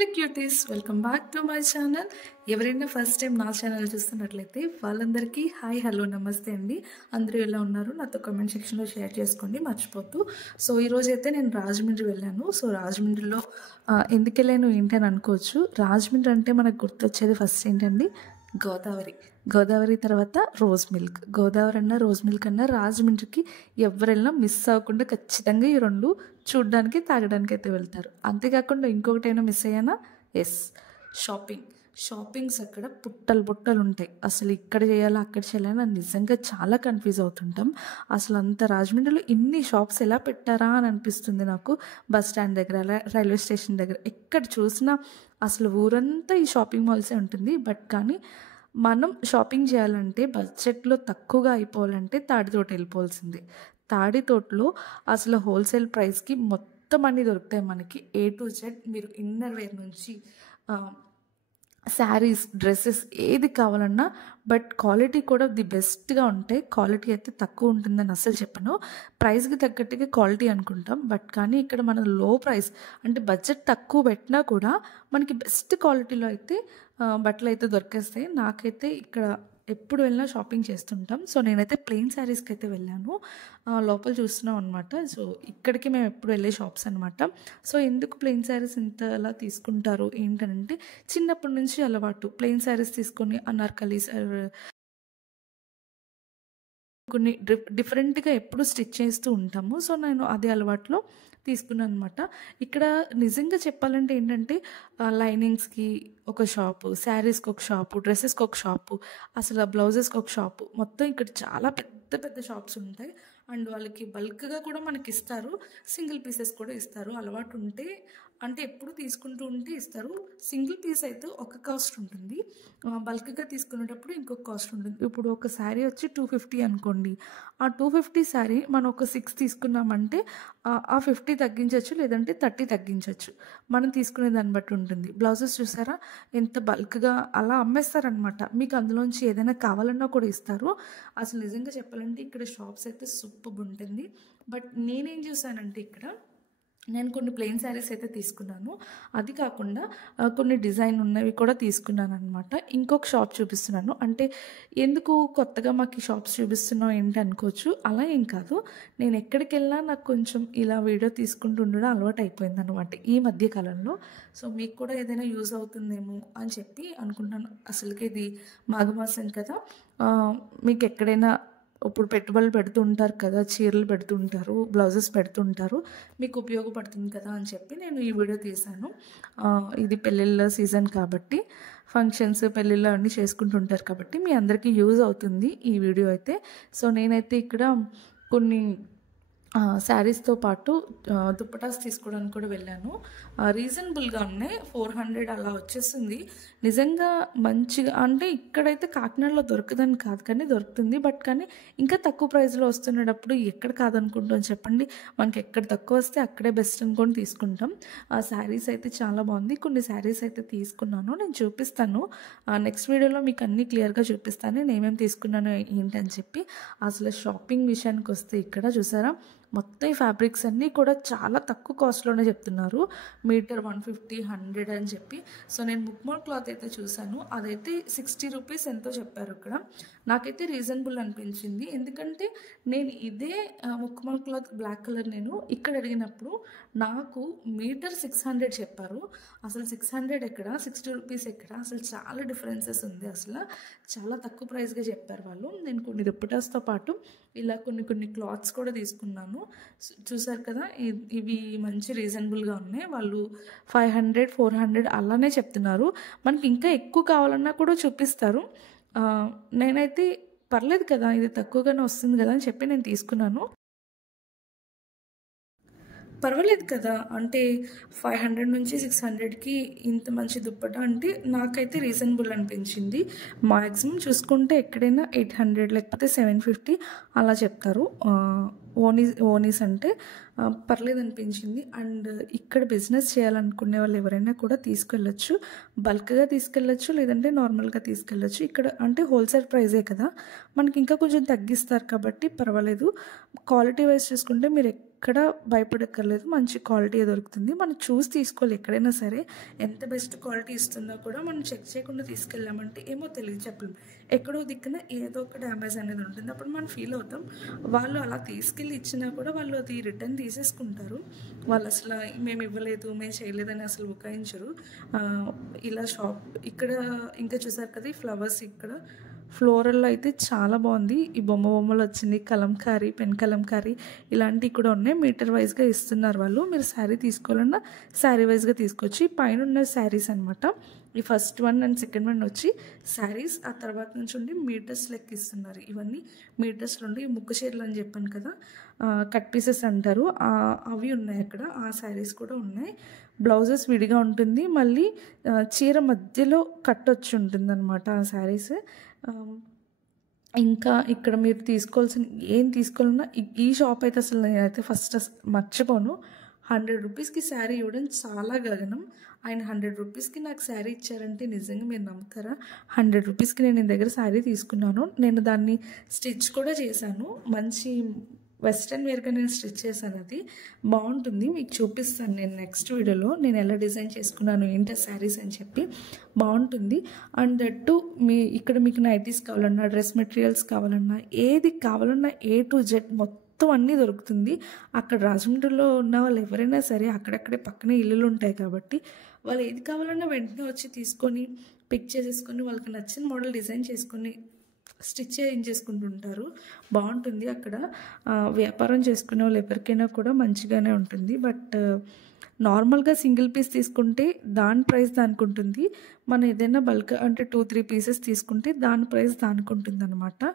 Hello cuties, welcome back to my channel. ఎవరైనా first time నా channel చూస్తున్నట్లయితే వాళ్ళందరికీ హాయ్, హలో, నమస్తే అండి. అందరూ ఎలా ఉన్నారు నాతో కామెంట్ సెక్షన్లో షేర్ చేసుకోండి మర్చిపోతూ. సో ఈరోజు అయితే నేను రాజమండ్రి వెళ్ళాను. సో రాజమండ్రిలో ఎందుకు వెళ్ళాను ఏంటి అని అనుకోవచ్చు. రాజమండ్రి అంటే మనకు గుర్తొచ్చేది ఫస్ట్ ఏంటండి, గోదావరి తర్వాత రోజ్ మిల్క్. గోదావరి అన్న రోజ్ మిల్క్ అన్న రాజమండ్రికి ఎవరైనా మిస్ అవ్వకుండా ఖచ్చితంగా ఈ రెండు చూడడానికి తాగడానికి అయితే వెళ్తారు. అంతేకాకుండా ఇంకొకటైనా మిస్ అయ్యానా, ఎస్, షాపింగ్స్ అక్కడ పుట్టలు ఉంటాయి. అసలు ఇక్కడ చేయాలా అక్కడ చేయాలని నిజంగా చాలా కన్ఫ్యూజ్ అవుతుంటాం. అసలు అంత రాజమండ్రిలో ఇన్ని షాప్స్ ఎలా పెట్టారా అని అనిపిస్తుంది నాకు. బస్ స్టాండ్ దగ్గర, రైల్వే స్టేషన్ దగ్గర ఎక్కడ చూసినా అసలు ఊరంతా ఈ షాపింగ్ మాల్సే ఉంటుంది. బట్ కానీ మనం షాపింగ్ చేయాలంటే బడ్జెట్లో తక్కువగా అయిపోవాలంటే తాడితోట వెళ్ళిపోవాల్సిందే. తాడితోటలో అసలు హోల్సేల్ ప్రైస్కి మొత్తం అన్నీ దొరుకుతాయి మనకి. A to Z. మీరు ఇన్నర్ వేర్ నుంచి శారీస్, డ్రెస్సెస్ ఏది కావాలన్నా, బట్ క్వాలిటీ కూడా ది బెస్ట్గా ఉంటాయి. క్వాలిటీ అయితే తక్కువ ఉంటుందని అసలు చెప్పను. ప్రైస్కి తగ్గట్టుగా క్వాలిటీ అనుకుంటాం, బట్ కానీ ఇక్కడ మన లో ప్రైస్ అంటే బడ్జెట్ తక్కువ పెట్టినా కూడా మనకి బెస్ట్ క్వాలిటీలో అయితే బట్టలు అయితే దొరికేస్తాయి. నాకైతే ఇక్కడ ఎప్పుడు వెళ్ళినా షాపింగ్ చేస్తుంటాం. సో నేనైతే ప్లెయిన్ శారీస్కి అయితే వెళ్ళాను. లోపల చూస్తున్నాం అనమాట. సో ఇక్కడికి మేము ఎప్పుడు వెళ్ళే షాప్స్ అనమాట. సో ఎందుకు ప్లెయిన్ శారీస్ ఇంతలా తీసుకుంటారు ఏంటంటే, చిన్నప్పటి నుంచి అలవాటు. ప్లెయిన్ శారీస్ తీసుకొని అనార్కలీస్ కొన్ని డిఫరెంట్గా ఎప్పుడు స్టిచ్ చేస్తూ ఉంటాము. సో నేను అదే అలవాట్లో తీసుకున్నాను అనమాట. ఇక్కడ నిజంగా చెప్పాలంటే ఏంటంటే, లైనింగ్స్కి ఒక షాపు, శారీస్కి ఒక షాపు, డ్రెస్సెస్కి ఒక షాపు, అసలు బ్లౌజెస్కి ఒక షాపు, మొత్తం ఇక్కడ చాలా పెద్ద షాప్స్ ఉంటాయి. అండ్ వాళ్ళకి బల్క్గా కూడా మనకి ఇస్తారు, సింగిల్ పీసెస్ కూడా ఇస్తారు. అలవాటు ఉంటే అంటే ఎప్పుడు తీసుకుంటూ ఉంటే ఇస్తారు. సింగిల్ పీస్ అయితే ఒక కాస్ట్ ఉంటుంది, బల్క్గా తీసుకునేటప్పుడు ఇంకొక కాస్ట్ ఉంటుంది. ఇప్పుడు ఒక శారీ వచ్చి 250 అనుకోండి. ఆ 250 శారీ మనం ఒక 6 తీసుకున్నామంటే ఆ 50 తగ్గించవచ్చు, లేదంటే 30 తగ్గించవచ్చు. మనం తీసుకునే దాన్ని బట్టి ఉంటుంది. బ్లౌజెస్ చూసారా ఎంత బల్క్గా అలా అమ్మేస్తారనమాట. మీకు అందులోంచి ఏదైనా కావాలన్నా కూడా ఇస్తారు. అసలు నిజంగా చెప్పాలంటే ఇక్కడ షాప్స్ అయితే సూపర్ ఉంటుంది. బట్ నేనేం చూసానంటే, ఇక్కడ నేను కొన్ని ప్లెయిన్ శారీస్ అయితే తీసుకున్నాను. అది కాకుండా కొన్ని డిజైన్ ఉన్నవి కూడా తీసుకున్నాను అనమాట. ఇంకొక షాప్ చూపిస్తున్నాను. అంటే ఎందుకు కొత్తగా మాకు ఈ షాప్స్ చూపిస్తున్నావు ఏంటి అనుకోవచ్చు. అలా ఏం కాదు, నేను ఎక్కడికి వెళ్ళినా నాకు కొంచెం ఇలా వీడియో తీసుకుంటూ ఉండడం అలవాటు అయిపోయింది అనమాట ఈ మధ్యకాలంలో. సో మీకు కూడా ఏదైనా యూజ్ అవుతుందేమో అని చెప్పి అనుకుంటున్నాను. అసలుకి ఇది మాఘమాసం కదా, మీకు ఎక్కడైనా ఇప్పుడు పెట్టుబడులు పెడుతూ ఉంటారు కదా, చీరలు పెడుతుంటారు, బ్లౌజెస్ పెడుతుంటారు, మీకు ఉపయోగపడుతుంది కదా అని చెప్పి నేను ఈ వీడియో తీశాను. ఇది పెళ్ళిళ్ళ సీజన్ కాబట్టి, ఫంక్షన్స్ పెళ్ళిళ్ళు అన్నీ చేసుకుంటుంటారు కాబట్టి మీ అందరికీ యూజ్ అవుతుంది ఈ వీడియో అయితే. సో నేనైతే ఇక్కడ కొన్ని శారీస్తో పాటు దుప్పటాస్ తీసుకోవడానికి కూడా వెళ్ళాను. రీజనబుల్గా ఉన్నాయి, 400 అలా వచ్చేస్తుంది. నిజంగా మంచిగా అంటే ఇక్కడైతే కాకినాడలో దొరకదని కాదు కానీ దొరుకుతుంది. బట్ కానీ ఇంకా తక్కువ ప్రైస్లో వస్తున్నప్పుడు ఎక్కడ కాదనుకుంటాం చెప్పండి. మనకి ఎక్కడ తక్కువ వస్తే అక్కడే బెస్ట్ అనుకొని తీసుకుంటాం. ఆ శారీస్ అయితే చాలా బాగుంది. కొన్ని శారీస్ అయితే తీసుకున్నాను, నేను చూపిస్తాను నెక్స్ట్ వీడియోలో. మీకు అన్నీ క్లియర్గా చూపిస్తాను నేను ఏమేమి తీసుకున్నాను ఏంటని చెప్పి. అసలు షాపింగ్ విషయానికి వస్తే ఇక్కడ చూసారా మొత్తం ఈ ఫ్యాబ్రిక్స్ అన్నీ కూడా చాలా తక్కువ కాస్ట్లోనే చెప్తున్నారు. మీటర్ 150, 100 అని చెప్పి. సో నేను ముక్మోల్ క్లాత్ అయితే చూసాను, అదైతే 60 రూపీస్ ఎంతో చెప్పారు ఇక్కడ. నాకైతే రీజనబుల్ అనిపించింది. ఎందుకంటే నేను ఇదే ముక్మోల్ క్లాత్ బ్లాక్ కలర్ నేను ఇక్కడ అడిగినప్పుడు నాకు మీటర్ 600 చెప్పారు. అసలు 600 ఎక్కడ, 60 రూపీస్ ఎక్కడ, అసలు చాలా డిఫరెన్సెస్ ఉంది. అసలు చాలా తక్కువ ప్రైస్గా చెప్పారు వాళ్ళు. నేను కొన్ని దుప్పటాస్తో పాటు ఇలా కొన్ని క్లాత్స్ కూడా తీసుకున్నాను. చూసారు కదా, ఇవి మంచి రీజనబుల్గా ఉన్నాయి. వాళ్ళు 500, 400 అలానే చెప్తున్నారు. మనకి ఇంకా ఎక్కువ కావాలన్నా కూడా చూపిస్తారు. నేనైతే పర్లేదు కదా, ఇది తక్కువగానే వస్తుంది కదా అని చెప్పి నేను తీసుకున్నాను. పర్వాలేదు కదా, అంటే 500 నుంచి 600కి ఇంత మంచి దుప్పట అంటే నాకైతే రీజనబుల్ అనిపించింది. మ్యాక్సిమం చూసుకుంటే ఎక్కడైనా 800 లేకపోతే 750 అలా చెప్తారు. ఓనీస్ అంటే పర్లేదు అనిపించింది. అండ్ ఇక్కడ బిజినెస్ చేయాలనుకునే వాళ్ళు ఎవరైనా కూడా తీసుకెళ్ళచ్చు, బల్క్గా తీసుకెళ్ళచ్చు, లేదంటే నార్మల్గా తీసుకెళ్ళచ్చు. ఇక్కడ అంటే హోల్సేల్ ప్రైజే కదా, మనకి ఇంకా కొంచెం తగ్గిస్తారు కాబట్టి పర్వాలేదు. క్వాలిటీ వైజ్ చూసుకుంటే మీరు ఎక్కడ భయపడక్కర్లేదు. మంచి క్వాలిటీ దొరుకుతుంది. మనం చూసి తీసుకోవాలి ఎక్కడైనా సరే. ఎంత బెస్ట్ క్వాలిటీ ఇస్తున్నా కూడా మనం చెక్ చేయకుండా తీసుకెళ్ళామంటే ఏమో తెలీదు చెప్పలేం. ఎక్కడో దిక్కున ఏదో ఒక డ్యామేజ్ అనేది ఉంటుంది. అప్పుడు మనం ఫీల్ అవుతాం. వాళ్ళు అలా తీసుకెళ్ళి ఇచ్చినా కూడా వాళ్ళు అది రిటర్న్ తీసేసుకుంటారు. వాళ్ళు అసలు మేము ఇవ్వలేదు, మేము చేయలేదని అసలు బుకాయించరు. ఇలా షాప్ ఇక్కడ ఇంకా చూసారు కదా, ఈ ఫ్లవర్స్ ఇక్కడ ఫ్లోరల్లో అయితే చాలా బాగుంది. ఈ బొమ్మలు వచ్చింది, కలంకారీ, పెన్ కలంకారీ ఇలాంటివి కూడా ఉన్నాయి. మీటర్ వైజ్గా ఇస్తున్నారు వాళ్ళు. మీరు శారీ తీసుకోవాలన్నా శారీ వైజ్గా తీసుకోవచ్చు. ఈ పైన ఉన్న శారీస్ అనమాట. ఈ first one and second one వచ్చి శారీస్. ఆ తర్వాత నుంచి ఉండి మీటర్స్ లెక్క ఇస్తున్నారు. ఇవన్నీ మీటర్స్లో ఉండి ముక్క చీరలు అని చెప్పాను కదా, కట్ పీసెస్ అంటారు, అవి ఉన్నాయి అక్కడ. ఆ శారీస్ కూడా ఉన్నాయి. బ్లౌజెస్ విడిగా ఉంటుంది. మళ్ళీ చీర మధ్యలో కట్ వచ్చి ఉంటుంది అనమాట ఆ శారీస్. ఇంకా ఇక్కడ మీరు తీసుకోవాల్సిన ఏం తీసుకోవాలన్నా ఈ షాప్ అయితే అసలు నేనైతే ఫస్ట్ మర్చిపోను. 100 రూపీస్కి శారీ ఇవ్వడం చాలా గగనం. ఆయన 100 రూపీస్కి నాకు శారీ ఇచ్చారంటే నిజంగా మీరు నమ్ముతారా? 100 రూపీస్కి నేను దగ్గర శారీ తీసుకున్నాను. నేను దాన్ని స్టిచ్ కూడా చేశాను. మంచి వెస్ట్రన్ వేర్గా నేను స్టిచ్ చేశాను. అది బాగుంటుంది. మీకు చూపిస్తాను నేను నెక్స్ట్ వీడియోలో నేను ఎలా డిజైన్ చేసుకున్నాను ఏంటి శారీస్ అని చెప్పి. బాగుంటుంది. అండ్ టు ఇక్కడ మీకు నైటీస్ కావాలన్నా, డ్రెస్ మెటీరియల్స్ కావాలన్నా, ఏది కావాలన్నా A to Z మొత్తం అన్నీ దొరుకుతుంది. అక్కడ రాజమండ్రిలో ఉన్న వాళ్ళు ఎవరైనా సరే అక్కడక్కడే పక్కనే ఇల్లులు ఉంటాయి కాబట్టి వాళ్ళు ఏది కావాలన్నా వెంటనే వచ్చి తీసుకొని పిక్ చేసేసుకొని వాళ్ళకి నచ్చిన మోడల్ డిజైన్ చేసుకొని స్టిచ్ చేయించేసుకుంటుంటారు. బాగుంటుంది. అక్కడ వ్యాపారం చేసుకునే వాళ్ళు ఎవరికైనా కూడా మంచిగానే ఉంటుంది. బట్ నార్మల్గా సింగిల్ పీస్ తీసుకుంటే దాని ప్రైస్ దానికి ఉంటుంది. మనం ఏదైనా బల్క్ అంటే 2-3 పీసెస్ తీసుకుంటే దాని ప్రైస్ దానికి ఉంటుంది అనమాట.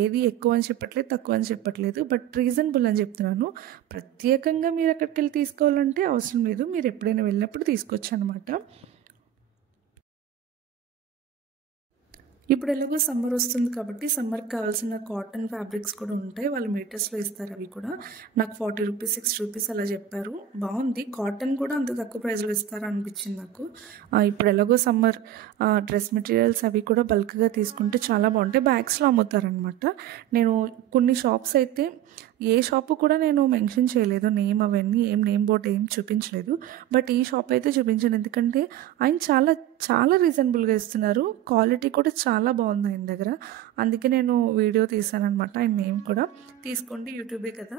ఏది ఎక్కువ అని చెప్పట్లేదు, తక్కువ అని చెప్పట్లేదు, బట్ రీజనబుల్ అని చెప్తున్నాను. ప్రత్యేకంగా మీరు అక్కడికి వెళ్ళి తీసుకోవాలంటే అవసరం లేదు. మీరు ఎప్పుడైనా వెళ్ళినప్పుడు తీసుకోవచ్చు అనమాట. ఇప్పుడు ఎలాగో సమ్మర్ వస్తుంది కాబట్టి సమ్మర్కి కావాల్సిన కాటన్ ఫ్యాబ్రిక్స్ కూడా ఉంటాయి. వాళ్ళు మీటర్స్లో ఇస్తారు. అవి కూడా నాకు 40 రూపీస్, 60 రూపీస్ అలా చెప్పారు. బాగుంది. కాటన్ కూడా అంత తక్కువ ప్రైస్లో ఇస్తారా అనిపించింది నాకు. ఇప్పుడు ఎలాగో సమ్మర్ డ్రెస్ మెటీరియల్స్ అవి కూడా బల్క్గా తీసుకుంటే చాలా బాగుంటాయి. బ్యాగ్స్లో అమ్ముతారనమాట. నేను కొన్ని షాప్స్ అయితే ఏ షాపు కూడా నేను మెన్షన్ చేయలేదు, నేమ్ అవన్నీ ఏం నేమ్ బోర్డ్ ఏం చూపించలేదు. బట్ ఈ షాప్ అయితే చూపించాను. ఎందుకంటే ఆయన చాలా చాలా రీజనబుల్గా ఇస్తున్నారు. క్వాలిటీ కూడా చాలా బాగుంది ఆయన దగ్గర. అందుకే నేను వీడియో తీసాను అనమాట. ఆయన నేమ్ కూడా తీసుకోండి, యూట్యూబే కదా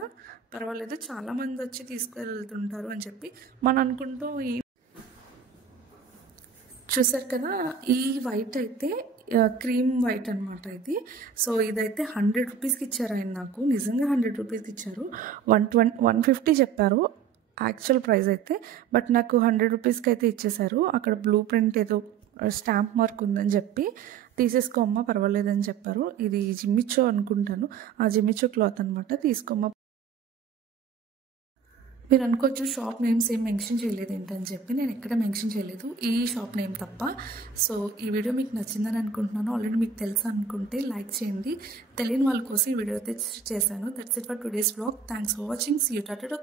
పర్వాలేదు, చాలామంది వచ్చి తీసుకెళ్తుంటారు అని చెప్పి మనం అనుకుంటూ చూసారు కదా. ఈ వైట్ అయితే క్రీమ్ వైట్ అనమాట ఇది. సో ఇదైతే 100 రూపీస్కి ఇచ్చారు ఆయన నాకు. నిజంగా 100 రూపీస్కి ఇచ్చారు. 150 చెప్పారు యాక్చువల్ ప్రైస్ అయితే. బట్ నాకు 100 రూపీస్కి అయితే ఇచ్చేశారు. అక్కడ బ్లూ ప్రింట్ ఏదో స్టాంప్ మార్క్ ఉందని చెప్పి తీసేసుకోమ్మా పర్వాలేదని చెప్పారు. ఇది జిమ్మిచ్చో అనుకుంటాను. ఆ జిమ్మిచ్చో క్లాత్ అనమాట. తీసుకోమ్మా. మీరు అనుకోవచ్చు షాప్ నేమ్స్ ఏం మెన్షన్ చేయలేదు ఏంటని చెప్పి. నేను ఎక్కడ మెన్షన్ చేయలేదు, ఈ షాప్ నేమ్ తప్ప. సో ఈ వీడియో మీకు నచ్చిందని అనుకుంటున్నాను. ఆల్రెడీ మీకు తెలుసు అనుకుంటే లైక్ చేయండి. తెలియని వాళ్ళ కోసం ఈ వీడియో అయితే చేశాను. That's it for today's vlog. Thanks for watching. See you Tata.